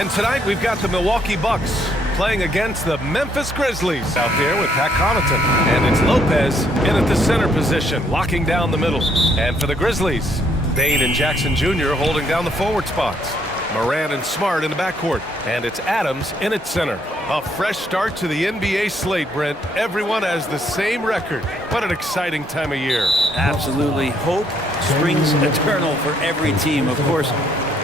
And tonight we've got the Milwaukee Bucks playing against the Memphis Grizzlies out there with Pat Connaughton. And it's Lopez in at the center position, locking down the middle. And for the Grizzlies, Dane and Jackson Jr. holding down the forward spots. Morant and Smart in the backcourt. And it's Adams in at center. A fresh start to the NBA slate, Brent. Everyone has the same record. What an exciting time of year. Absolutely. Hope springs eternal for every team. Of course,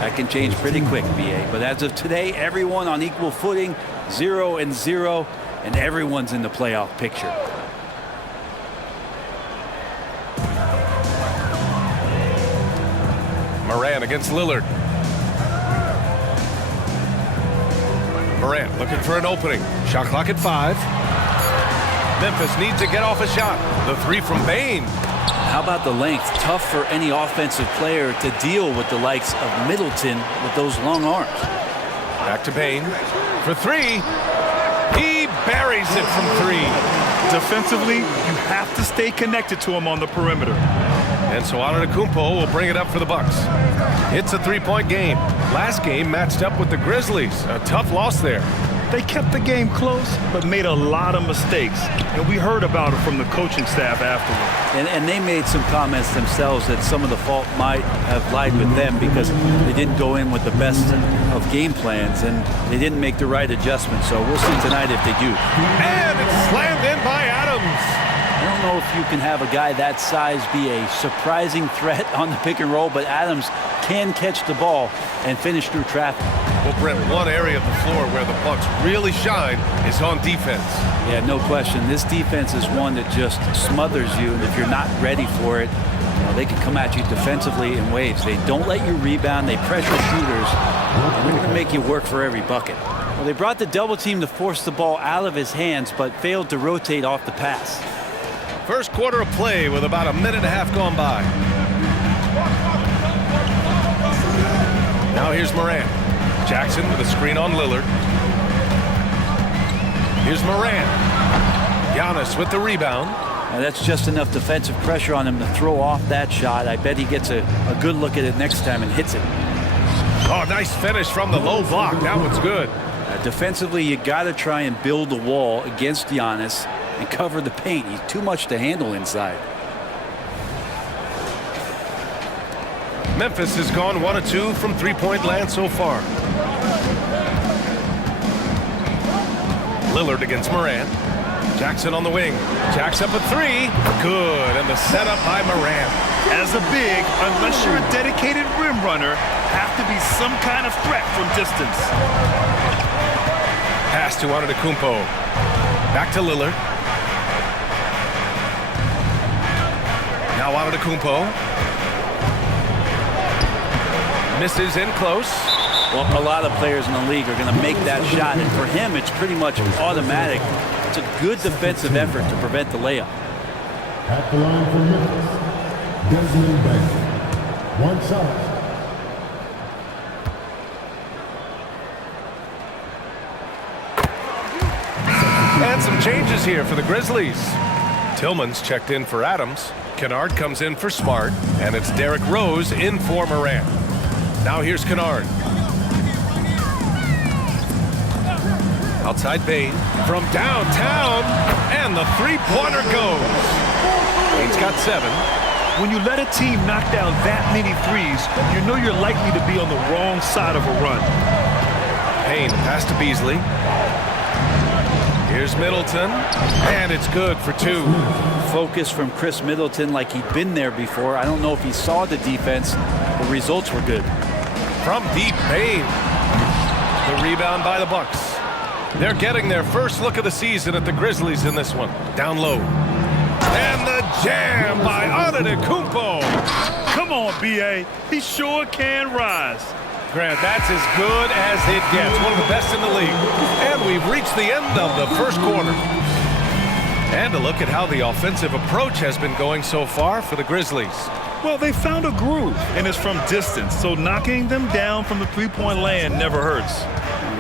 that can change pretty quick, BA. But as of today, everyone on equal footing, 0-0, and everyone's in the playoff picture. Morant against Lillard. Morant looking for an opening. Shot clock at 5. Memphis needs to get off a shot. The three from Bane. How about the length? Tough for any offensive player to deal with the likes of Middleton with those long arms. Back to Bane for 3. He buries it from 3. Defensively, you have to stay connected to him on the perimeter. And so Antetokounmpo will bring it up for the Bucks. It's a 3-point game. Last game matched up with the Grizzlies. A tough loss there. They kept the game close, but made a lot of mistakes. And we heard about it from the coaching staff afterward. And they made some comments themselves that some of the fault might have lied with them because they didn't go in with the best of game plans and they didn't make the right adjustments. So we'll see tonight if they do. And it's slammed in by Adams. I don't know if you can have a guy that size be a surprising threat on the pick and roll, but Adams can catch the ball and finish through traffic. Well, Brent, one area of the floor where the Bucks really shine is on defense. Yeah, no question. This defense is one that just smothers you, and if you're not ready for it, they can come at you defensively in waves. They don't let you rebound. They pressure shooters, and they're going to make you work for every bucket. Well, they brought the double team to force the ball out of his hands, but failed to rotate off the pass. First quarter of play with about a minute and a half gone by. Now here's Morant. Jackson with a screen on Lillard. Here's Morant. Giannis with the rebound. Now that's just enough defensive pressure on him to throw off that shot. I bet he gets a good look at it next time and hits it. Oh, nice finish from the low block. That one's good. Defensively, you got to try and build a wall against Giannis and cover the paint. He's too much to handle inside. Memphis has gone 1 of 2 from three-point land so far. Lillard against Morant. Jackson on the wing. Jack's up a 3. Good. And the setup by Morant. As a big, unless you're a dedicated rim runner, have to be some kind of threat from distance. Pass to Antetokounmpo. Back to Lillard. Now Antetokounmpo. Misses in close. Well, a lot of players in the league are going to make that shot, and for him, it's pretty much automatic. It's a good defensive effort to prevent the layup. At the line for Memphis, Desmond Bain. One shot. And some changes here for the Grizzlies. Tillman's checked in for Adams. Kennard comes in for Smart. And it's Derrick Rose in for Morant. Now here's Kennard. Outside Bane from downtown. And the three-pointer goes. Bane's got 7. When you let a team knock down that many threes, you know you're likely to be on the wrong side of a run. Payne pass to Beasley. Here's Middleton, and it's good for 2. Focus from Chris Middleton like he'd been there before. I don't know if he saw the defense. The results were good. From deep, Payne. The rebound by the Bucks. They're getting their first look of the season at the Grizzlies in this one. Down low. And the jam by Antetokounmpo. Come on, B.A. He sure can rise. Grant, that's as good as it gets. One of the best in the league. And we've reached the end of the first quarter. And a look at how the offensive approach has been going so far for the Grizzlies. Well, they found a groove, and it's from distance, so knocking them down from the three-point land never hurts.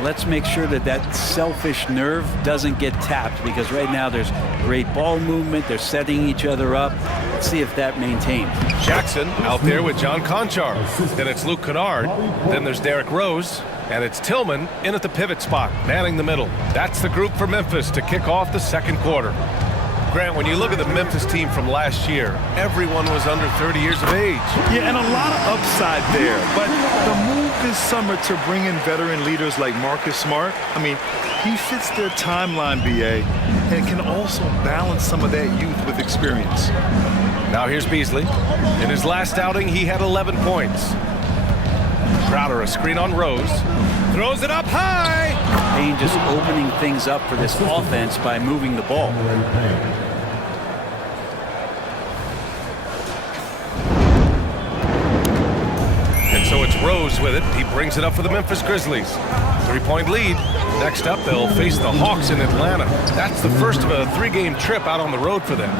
Let's make sure that that selfish nerve doesn't get tapped, because right now there's great ball movement. They're setting each other up. Let's see if that maintains. Jackson out there with John Conchar. Then it's Luke Kennard. Then there's Derrick Rose. And it's Tillman in at the pivot spot, manning the middle. That's the group for Memphis to kick off the second quarter. Grant, when you look at the Memphis team from last year, everyone was under 30 years of age. Yeah, and a lot of upside there. But the move this summer to bring in veteran leaders like Marcus Smart, I mean, he fits their timeline, BA, and can also balance some of that youth with experience. Now here's Beasley. In his last outing, he had 11 points. Crowder, a screen on Rose. Throws it up high. Payne just opening things up for this offense by moving the ball. And so it's Rose with it. He brings it up for the Memphis Grizzlies. 3-point lead. Next up, they'll face the Hawks in Atlanta. That's the first of a 3-game trip out on the road for them.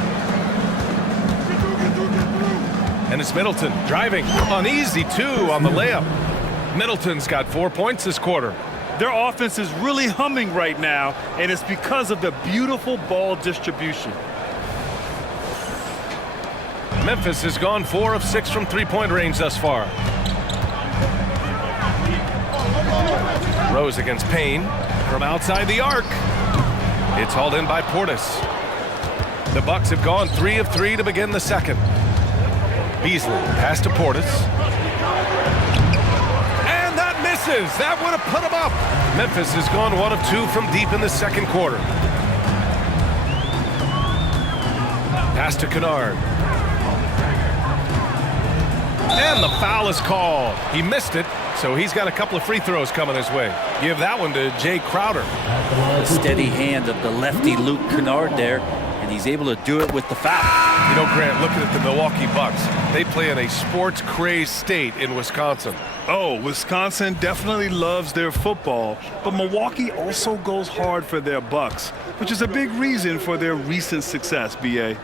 And it's Middleton driving. Uneasy, too, on the layup. Middleton's got 4 points this quarter. Their offense is really humming right now, and it's because of the beautiful ball distribution. Memphis has gone 4 of 6 from 3-point range thus far. Rose against Payne from outside the arc. It's hauled in by Portis. The Bucks have gone 3 of 3 to begin the second. Beasley pass to Portis. And that misses. That would have put him up. Memphis has gone 1 of 2 from deep in the second quarter. Pass to Kennard. And the foul is called. He missed it, so he's got a couple of free throws coming his way. Give that one to Jay Crowder. The steady hand of the lefty Luke Kennard there, and he's able to do it with the foul. You know, Grant, looking at the Milwaukee Bucks, they play in a sports-crazed state in Wisconsin. Oh, Wisconsin definitely loves their football, but Milwaukee also goes hard for their Bucks, which is a big reason for their recent success, BA.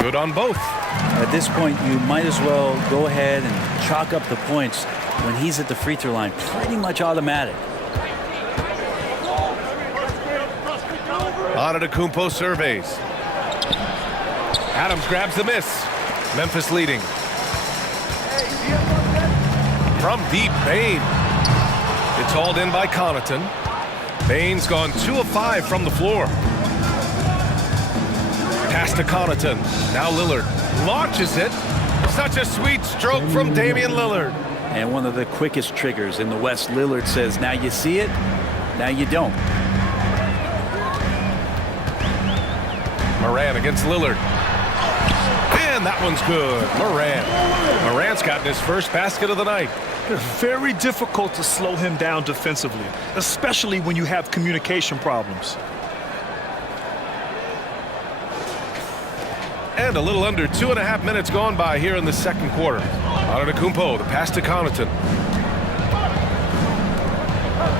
Good on both. At this point, you might as well go ahead and chalk up the points when he's at the free throw line. Pretty much automatic. Antetokounmpo surveys. Adams grabs the miss. Memphis leading. From deep, Bane. It's hauled in by Connaughton. Bane's gone 2 of 5 from the floor. Pass to Connaughton. Now Lillard launches it. Such a sweet stroke from Damian Lillard. And one of the quickest triggers in the West. Lillard says, now you see it, now you don't. Morant against Lillard. And that one's good. Morant's gotten his first basket of the night. It's very difficult to slow him down defensively, especially when you have communication problems. And a little under 2.5 minutes gone by here in the second quarter. Antetokounmpo, the pass to Connaughton.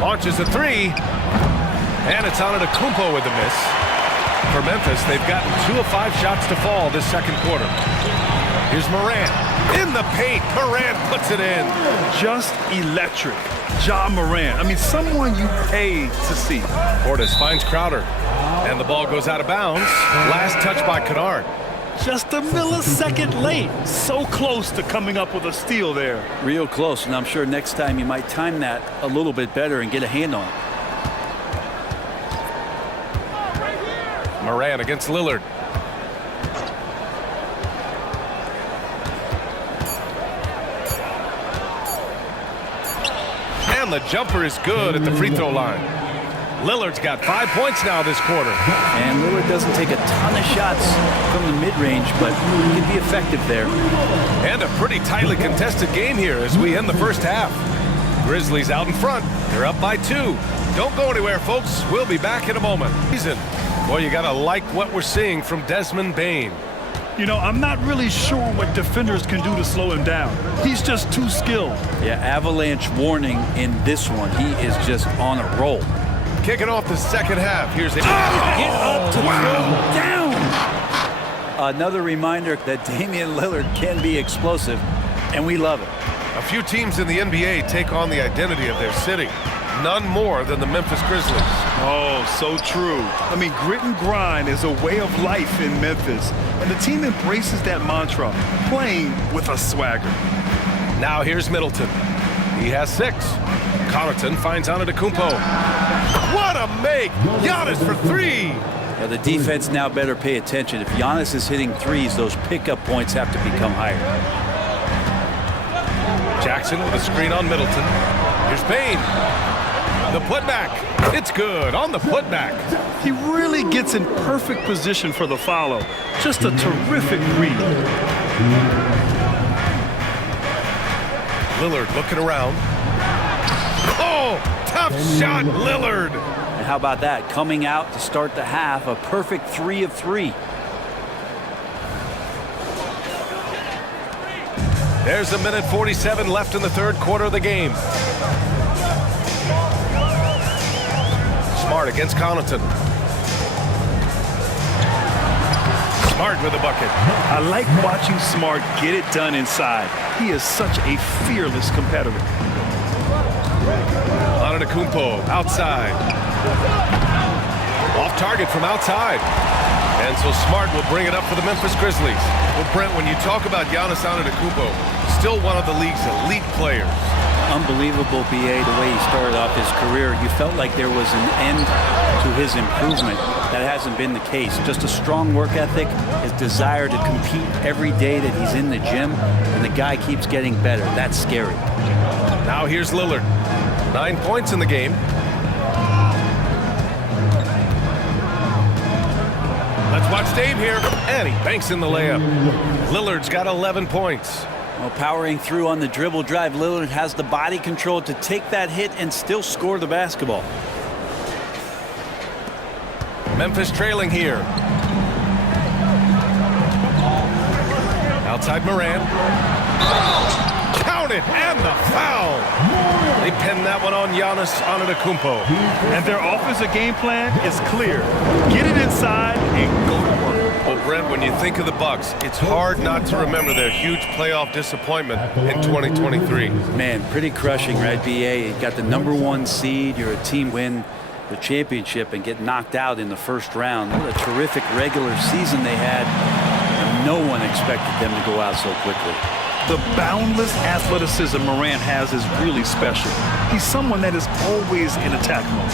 Launches a 3. And it's Antetokounmpo with the miss. For Memphis, they've gotten 2 of 5 shots to fall this second quarter. Here's Morant. In the paint, Morant puts it in. Just electric. Ja Morant. I mean, someone you pay to see. Portis finds Crowder. And the ball goes out of bounds. Last touch by Kennard. Just a millisecond late. So close to coming up with a steal there. Real close, and I'm sure next time you might time that a little bit better and get a hand on it. Morant against Lillard. And the jumper is good at the free throw line. Lillard's got 5 points now this quarter. And Lillard doesn't take a ton of shots from the mid-range, but he can be effective there. And a pretty tightly contested game here as we end the first half. Grizzlies out in front. They're up by 2. Don't go anywhere, folks. We'll be back in a moment. Well, you got to like what we're seeing from Desmond Bane. You know, I'm not really sure what defenders can do to slow him down. He's just too skilled. Yeah, avalanche warning in this one. He is just on a roll. Kicking off the second half. Here's it. Get up to throw down. Another reminder that Damian Lillard can be explosive, and we love it. A few teams in the NBA take on the identity of their city. None more than the Memphis Grizzlies. Oh, so true. I mean, grit and grind is a way of life in Memphis, and the team embraces that mantra, playing with a swagger. Now here's Middleton. He has 6. Connaughton finds Antetokounmpo. What a make! Giannis for 3! Now the defense now better pay attention. If Giannis is hitting threes, those pickup points have to become higher. Jackson with a screen on Middleton. Here's Bane. The putback. It's good on the putback. He really gets in perfect position for the follow. Just a terrific read. Lillard looking around. Oh, tough shot, Lillard. And how about that? Coming out to start the half, a perfect 3 of 3. There's a minute 47 left in the third quarter of the game. Smart against Connaughton. Smart with a bucket. I like watching Smart get it done inside. He is such a fearless competitor. Antetokounmpo outside. Off target from outside. And so Smart will bring it up for the Memphis Grizzlies. Well, Brent, when you talk about Giannis Antetokounmpo, still one of the league's elite players. Unbelievable, BA, the way he started off his career. You felt like there was an end to his improvement. That hasn't been the case. Just a strong work ethic, his desire to compete every day that he's in the gym, and the guy keeps getting better. That's scary. Now here's Lillard. 9 points in the game. Let's watch Dame here, and he banks in the layup. Lillard's got 11 points. Well, powering through on the dribble drive, Lillard has the body control to take that hit and still score the basketball. Memphis trailing here. Outside Morant. Count it, and the foul. They pin that one on Giannis Antetokounmpo. And their offensive game plan is clear. Get it inside and go to work. Well, Brent, when you think of the Bucks, it's hard not to remember their huge playoff disappointment in 2023. Man, pretty crushing, right, BA? You got the #1 seed. You're a team win the championship and get knocked out in the first round. What a terrific regular season they had, and no one expected them to go out so quickly. The boundless athleticism Morant has is really special. He's someone that is always in attack mode.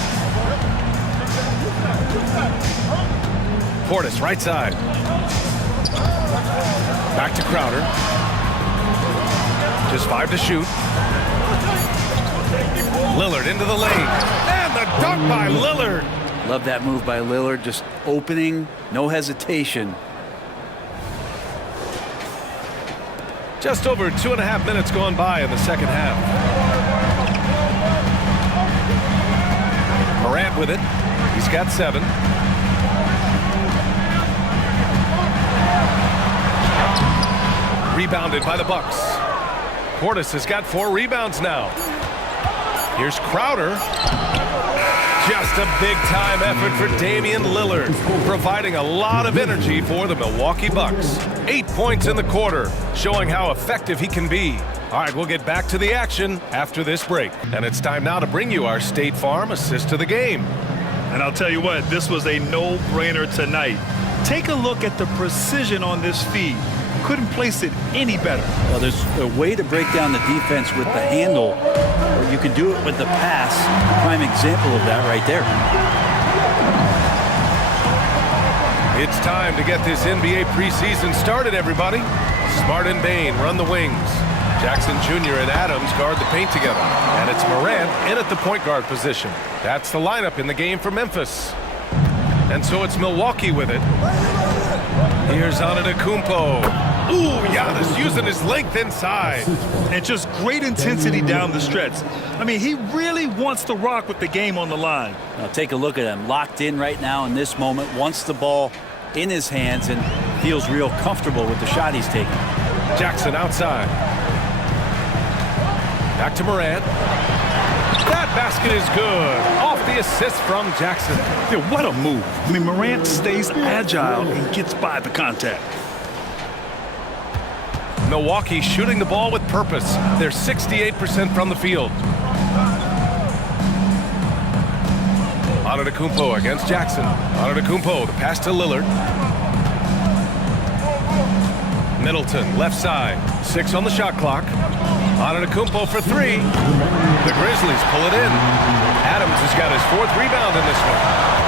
Portis, right side. Back to Crowder. Just 5 to shoot. Lillard into the lane. And the dunk by Lillard. Love that move by Lillard, just opening, no hesitation. Just over 2.5 minutes gone by in the second half. Morant with it. He's got 7. Rebounded by the Bucks. Portis has got 4 rebounds now. Here's Crowder. Just a big-time effort for Damian Lillard, providing a lot of energy for the Milwaukee Bucks. 8 points in the quarter, showing how effective he can be. All right, we'll get back to the action after this break. And it's time now to bring you our State Farm assist to the game. And I'll tell you what, this was a no-brainer tonight. Take a look at the precision on this feed. Couldn't place it any better. Well, there's a way to break down the defense with the handle, or you can do it with the pass. Prime example of that right there. It's time to get this NBA preseason started, everybody. Smart and Bane run the wings. Jackson Jr. and Adams guard the paint together. And it's Morant in at the point guard position. That's the lineup in the game for Memphis. And so it's Milwaukee with it. Here's Antetokounmpo. Ooh, Giannis using his length inside. And just great intensity down the stretch. I mean, he really wants to rock with the game on the line. Now take a look at him, locked in right now in this moment, wants the ball in his hands and feels real comfortable with the shot he's taking. Jackson outside. Back to Morant. That basket is good. Off the assist from Jackson. Yeah, what a move. I mean, Morant stays agile and gets by the contact. Milwaukee shooting the ball with purpose. They're 68% from the field. Antetokounmpo against Jackson. Antetokounmpo, the pass to Lillard. Middleton, left side. 6 on the shot clock. Antetokounmpo for three. The Grizzlies pull it in. Adams has got his 4th rebound in this one.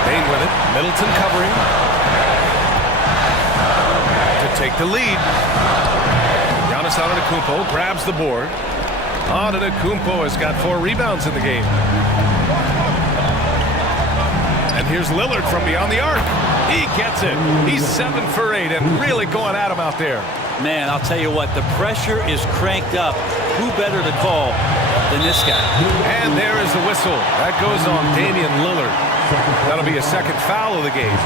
Dame with it. Middleton covering to take the lead. Giannis Antetokounmpo grabs the board. Antetokounmpo has got 4 rebounds in the game. And here's Lillard from beyond the arc. He gets it. He's 7 for 8 and really going at him out there. Man, I'll tell you what, the pressure is cranked up. Who better to call than this guy? And there is the whistle. That goes on Damian Lillard. That'll be a 2nd foul of the game.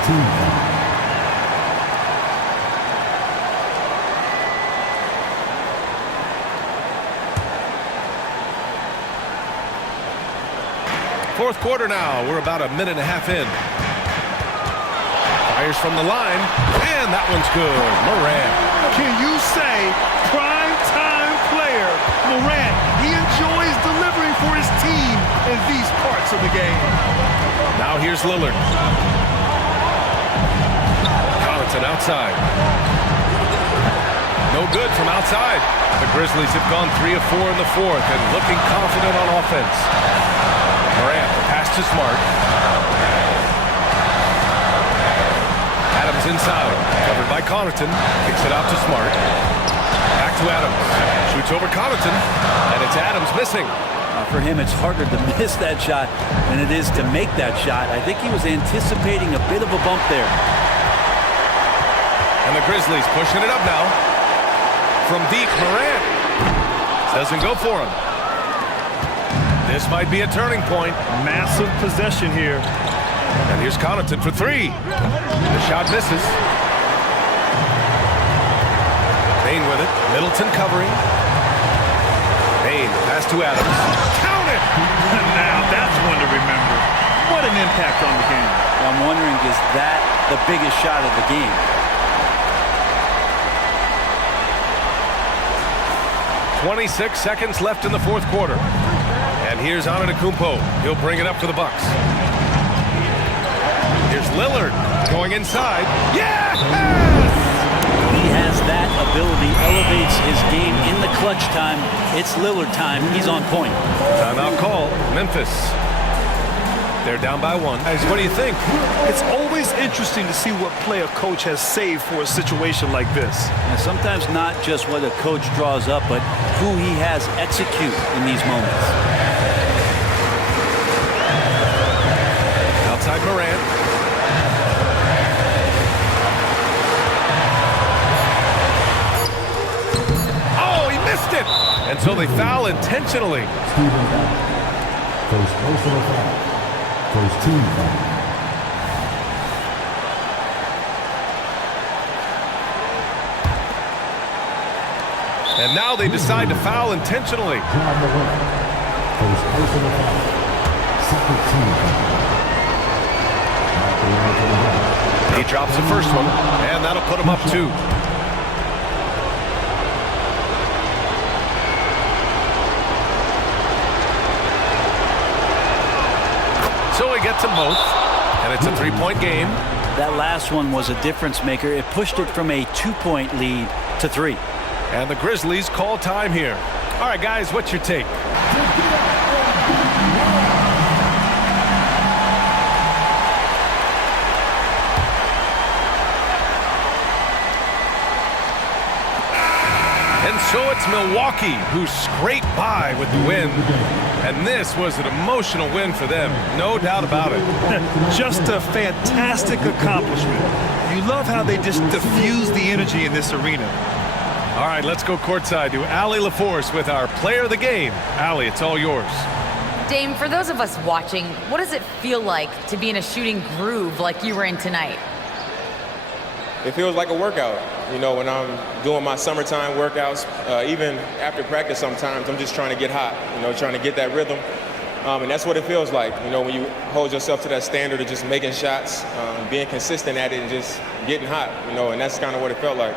Fourth quarter now. We're about a minute and a half in. Fires from the line, and that one's good. Morant. Can you say prime-time player Morant? He enjoys delivering for his team in these parts of the game. Now here's Lillard. Connaughton outside. No good from outside. The Grizzlies have gone 3 of 4 in the 4th and looking confident on offense. Morant, the pass to Smart. Adams inside, covered by Connaughton. Kicks it out to Smart. Back to Adams. Shoots over Connaughton, and it's Adams missing. For him, it's harder to miss that shot than it is to make that shot. I think he was anticipating a bit of a bump there. And the Grizzlies pushing it up now. From deep, Morant doesn't go for him. This might be a turning point. Massive possession here. And here's Connaughton for 3. The shot misses. Payne with it. Middleton covering. Payne, pass to Adams. Count it! Now that's one to remember. What an impact on the game. I'm wondering, is that the biggest shot of the game? .26 seconds left in the 4th quarter. And here's Antetokounmpo. He'll bring it up for the Bucks. Here's Lillard going inside. Yes! He has that ability, elevates his game in the clutch time. It's Lillard time. He's on point. Timeout call. Memphis. They're down by 1. Guys, what do you think? It's always interesting to see what play a coach has saved for a situation like this. And sometimes not just what a coach draws up, but who he has execute in these moments. Outside Morant. Oh, he missed it! And so they foul intentionally. First personal foul. First team foul. And now they decide to foul intentionally. First personal foul. Second team foul. He drops the first one, and that'll put him up 2. So he gets them both, and it's a 3-point game. That last one was a difference maker. It pushed it from a 2-point lead to 3. And the Grizzlies call time here. All right, guys, what's your take? And so it's Milwaukee who scraped by with the win. And this was an emotional win for them, no doubt about it. Just a fantastic accomplishment. You love how they just diffuse the energy in this arena. All right, let's go courtside to Allie LaForce with our player of the game. Allie, it's all yours. Dame, for those of us watching, what does it feel like to be in a shooting groove like you were in tonight? It feels like a workout. You know, when I'm doing my summertime workouts, even after practice sometimes, I'm just trying to get hot, you know, trying to get that rhythm. And that's what it feels like, you know, when you hold yourself to that standard of just making shots, being consistent at it and just getting hot, you know, and that's kind of what it felt like.